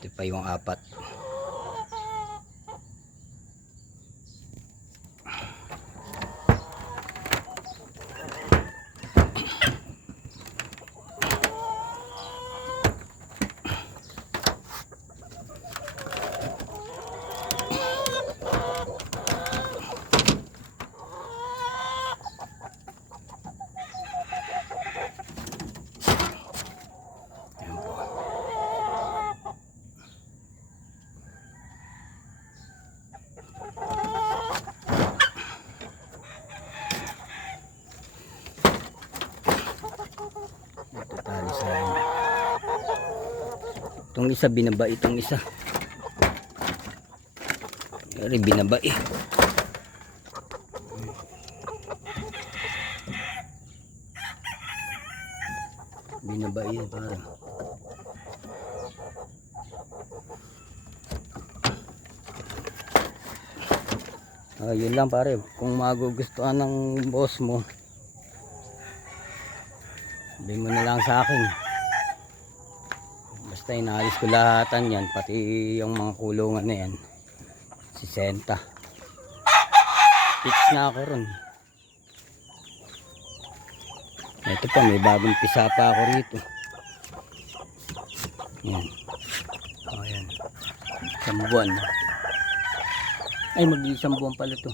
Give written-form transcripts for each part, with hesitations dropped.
Ito pa yung apat. Tali sa itong isa, binaba itong isa. Pero binaba eh. Binaba yan parang. Yun lang pare, kung magugustuhan ng boss mo, sabihin mo na lang sa akin. Basta inaalis ko lahatan yan, pati yung mga kulungan na yan, 60. Fix na ako ron. Ito pa, may bagong pisa pa ako rito. Yan. Ayan. Isang buwan. Ay, mag-isang buwan pala to.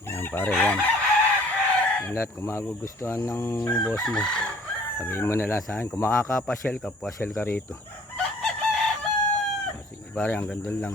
Yan pare, yan. Yan lahat, kung magugustuhan ng boss mo, sabihin mo na lang sa akin. Kung makakapasyal ka, pasyal ka rito. Sige pare, hanggang doon lang.